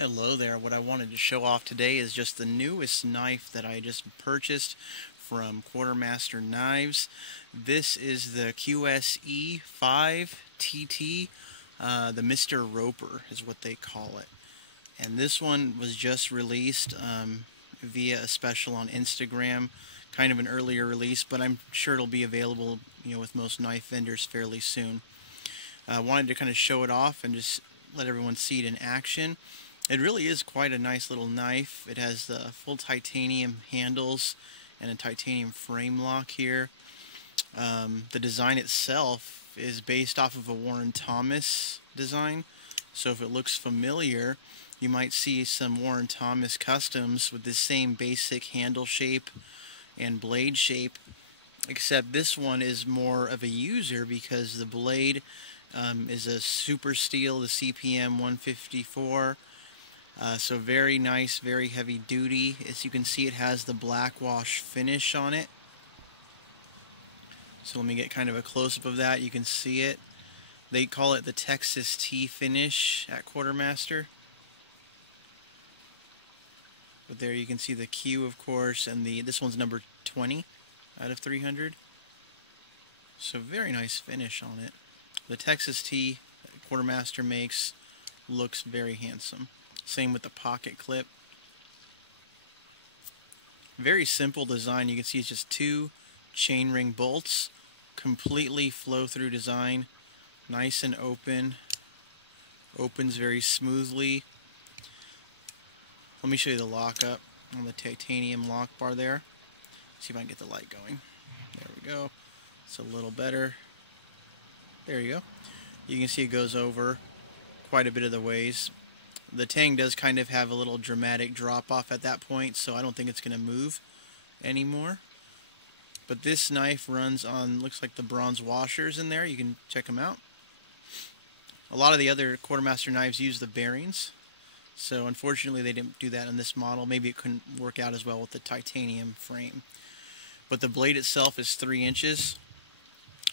Hello there. What I wanted to show off today is just the newest knife that I just purchased from Quartermaster Knives. This is the QSE-5tt, the Mr. Roper is what they call it. And this one was just released via a special on Instagram, kind of an earlier release, but I'm sure it'll be available, with most knife vendors fairly soon. I wanted to kind of show it off and just let everyone see it in action. It really is quite a nice little knife. It has the full titanium handles and a titanium frame lock here. The design itself is based off of a Warren Thomas design. So if it looks familiar, you might see some Warren Thomas customs with the same basic handle shape and blade shape, except this one is more of a user because the blade is a super steel, the CPM 154. So very nice, very heavy duty. As you can see, it has the black wash finish on it. So let me get kind of a close-up of that. You can see it. They call it the Texas T finish at Quartermaster. But there you can see the Q, of course, and this one's number 20 out of 300. So very nice finish on it. The Texas T that Quartermaster makes looks very handsome. Same with the pocket clip. Very simple design. You can see it's just two chainring bolts. Completely flow-through design. Nice and open. Opens very smoothly. Let me show you the lockup on the titanium lock bar there. See if I can get the light going. There we go. It's a little better. There you go. You can see it goes over quite a bit of the ways. The tang does kind of have a little dramatic drop off at that point, so I don't think it's going to move anymore. But this knife runs on, looks like the bronze washers in there. You can check them out. A lot of the other Quartermaster knives use the bearings, so unfortunately they didn't do that on this model. Maybe it couldn't work out as well with the titanium frame. But the blade itself is 3 inches.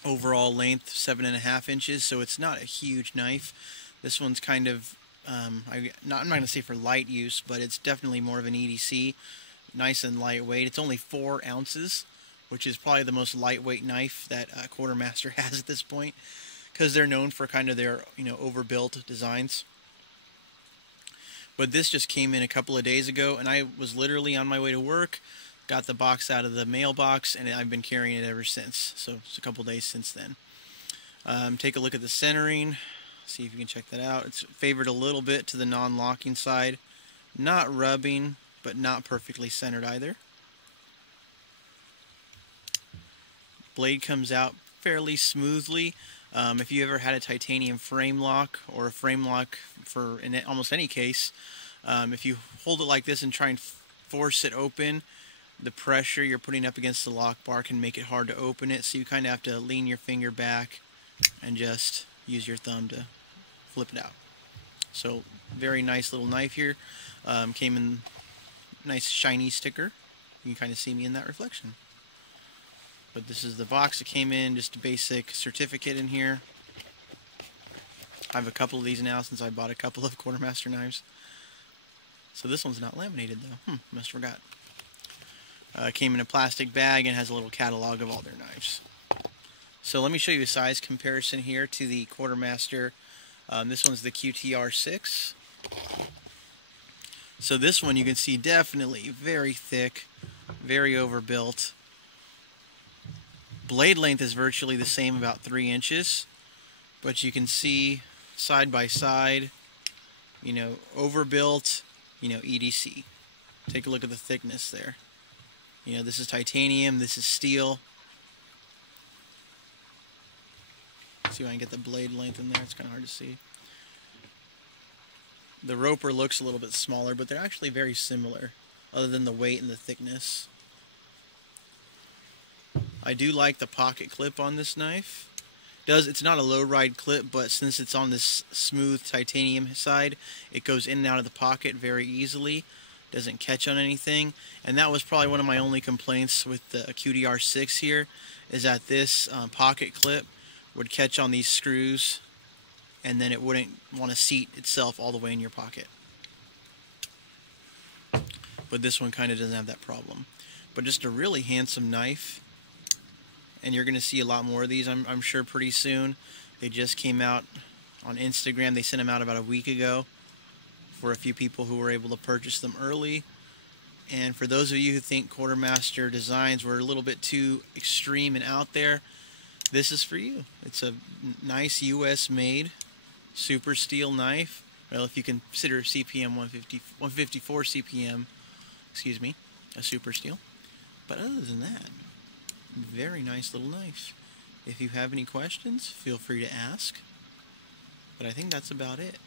Overall length 7.5 inches, so it's not a huge knife. This one's kind of I'm not going to say for light use, but it's definitely more of an EDC. Nice and lightweight. It's only 4 ounces, which is probably the most lightweight knife that Quartermaster has at this point, because they're known for kind of their overbuilt designs. But this just came in a couple of days ago, and I was literally on my way to work, got the box out of the mailbox, and I've been carrying it ever since. So it's a couple days since then. Take a look at the centering. See if you can check that out. It's favored a little bit to the non-locking side. Not rubbing, but not perfectly centered either. Blade comes out fairly smoothly. If you ever had a titanium frame lock or a frame lock for in almost any case, if you hold it like this and try and force it open, the pressure you're putting up against the lock bar can make it hard to open it. So you kind of have to lean your finger back and just use your thumb to flip it out. So very nice little knife here. Came in nice shiny sticker. You can kind of see me in that reflection. But this is the box it came in, just a basic certificate in here. I have a couple of these now since I bought a couple of Quartermaster knives. So this one's not laminated though. Must have forgot. Came in a plastic bag and has a little catalog of all their knives. So let me show you a size comparison here to the Quartermaster. This one's the QTR6. So this one you can see definitely very thick, very overbuilt. Blade length is virtually the same, about 3 inches. But you can see side by side, overbuilt, EDC. Take a look at the thickness there. This is titanium, this is steel. See if I can get the blade length in there. It's kind of hard to see. The Roper looks a little bit smaller, but they're actually very similar, other than the weight and the thickness. I do like the pocket clip on this knife. It's not a low ride clip, but since it's on this smooth titanium side, it goes in and out of the pocket very easily. Doesn't catch on anything. And that was probably one of my only complaints with the QTR6 here, is that this pocket clip would catch on these screws and then it wouldn't want to seat itself all the way in your pocket. but this one kind of doesn't have that problem. But just a really handsome knife, and you're going to see a lot more of these, I'm sure, pretty soon. They just came out on Instagram. They sent them out about a week ago for a few people who were able to purchase them early. And for those of you who think Quartermaster designs were a little bit too extreme and out there, this is for you. It's a nice US made super steel knife. Well, if you consider CPM 154 CPM, excuse me, a super steel. But other than that, very nice little knife. If you have any questions, feel free to ask. But I think that's about it.